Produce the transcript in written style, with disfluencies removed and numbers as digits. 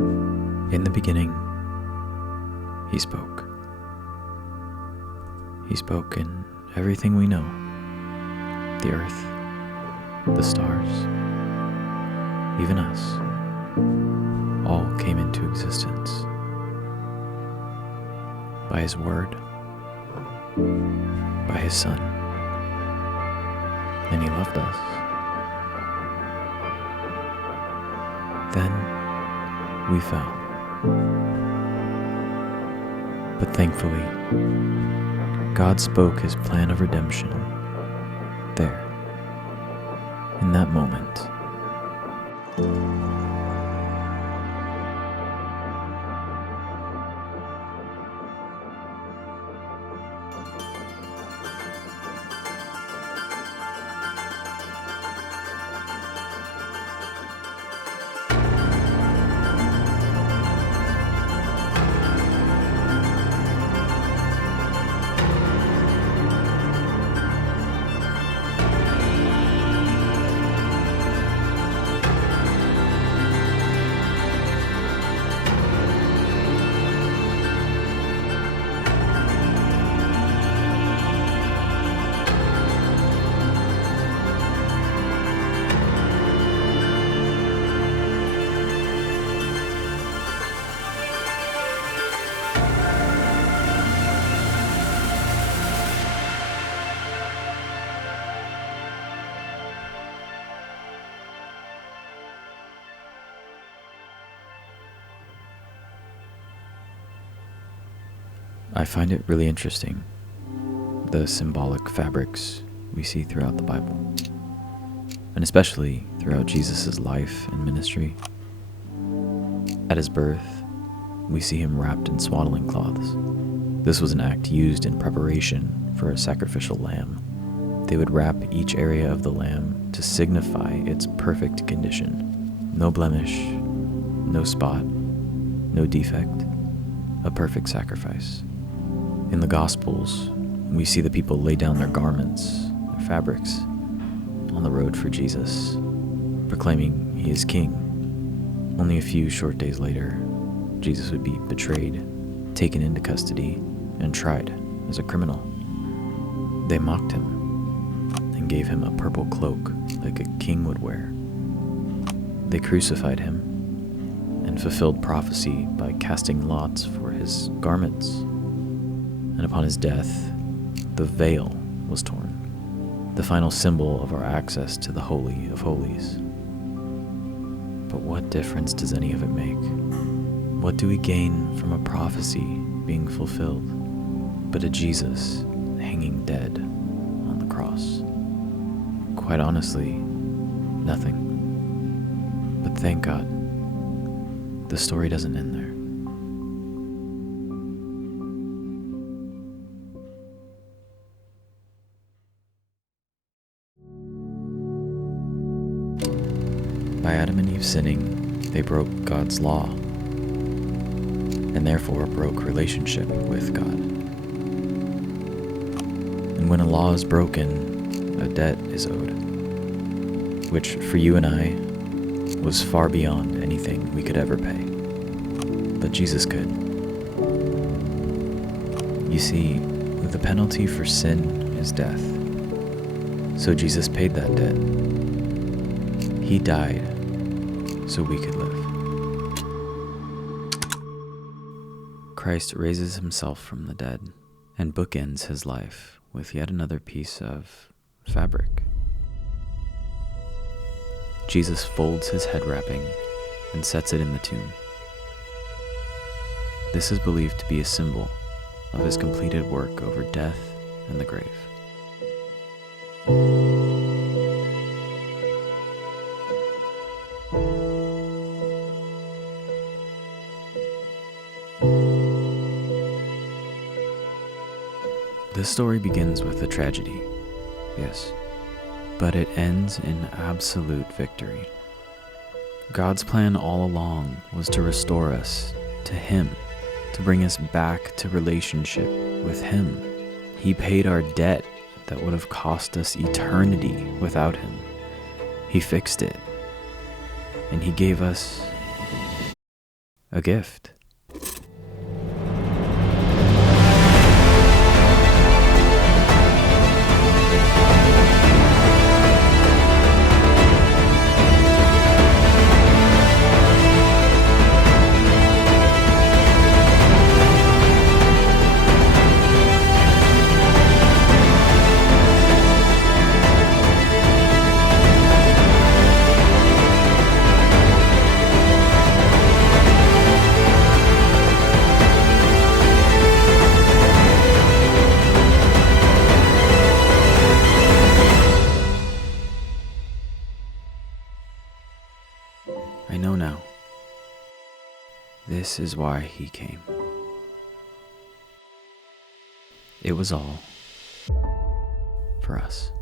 In the beginning, He spoke. He spoke in everything we know. The earth, the stars, even us, all came into existence. By His Word, by His Son, and He loved us. Then we fell. But thankfully, God spoke His plan of redemption there, in that moment. I find it really interesting, the symbolic fabrics we see throughout the Bible, and especially throughout Jesus' life and ministry. At His birth, we see Him wrapped in swaddling cloths. This was an act used in preparation for a sacrificial lamb. They would wrap each area of the lamb to signify its perfect condition. No blemish, no spot, no defect, a perfect sacrifice. In the Gospels, we see the people lay down their garments, their fabrics, on the road for Jesus, proclaiming He is King. Only a few short days later, Jesus would be betrayed, taken into custody, and tried as a criminal. They mocked Him and gave Him a purple cloak like a king would wear. They crucified Him and fulfilled prophecy by casting lots for His garments. And upon His death, the veil was torn, the final symbol of our access to the Holy of Holies. But what difference does any of it make? What do we gain from a prophecy being fulfilled, but a Jesus hanging dead on the cross? Quite honestly, nothing. But thank God, the story doesn't end there. By Adam and Eve sinning, they broke God's law, and therefore broke relationship with God. And when a law is broken, a debt is owed, which for you and I was far beyond anything we could ever pay. But Jesus could. You see, the penalty for sin is death. So Jesus paid that debt. He died so we could live. Christ raises Himself from the dead and bookends His life with yet another piece of fabric. Jesus folds His head wrapping and sets it in the tomb. This is believed to be a symbol of His completed work over death and the grave. This story begins with a tragedy, yes, but it ends in absolute victory. God's plan all along was to restore us to Him, to bring us back to relationship with Him. He paid our debt that would have cost us eternity without Him. He fixed it, and He gave us a gift. I know now. This is why he came. It was all for us.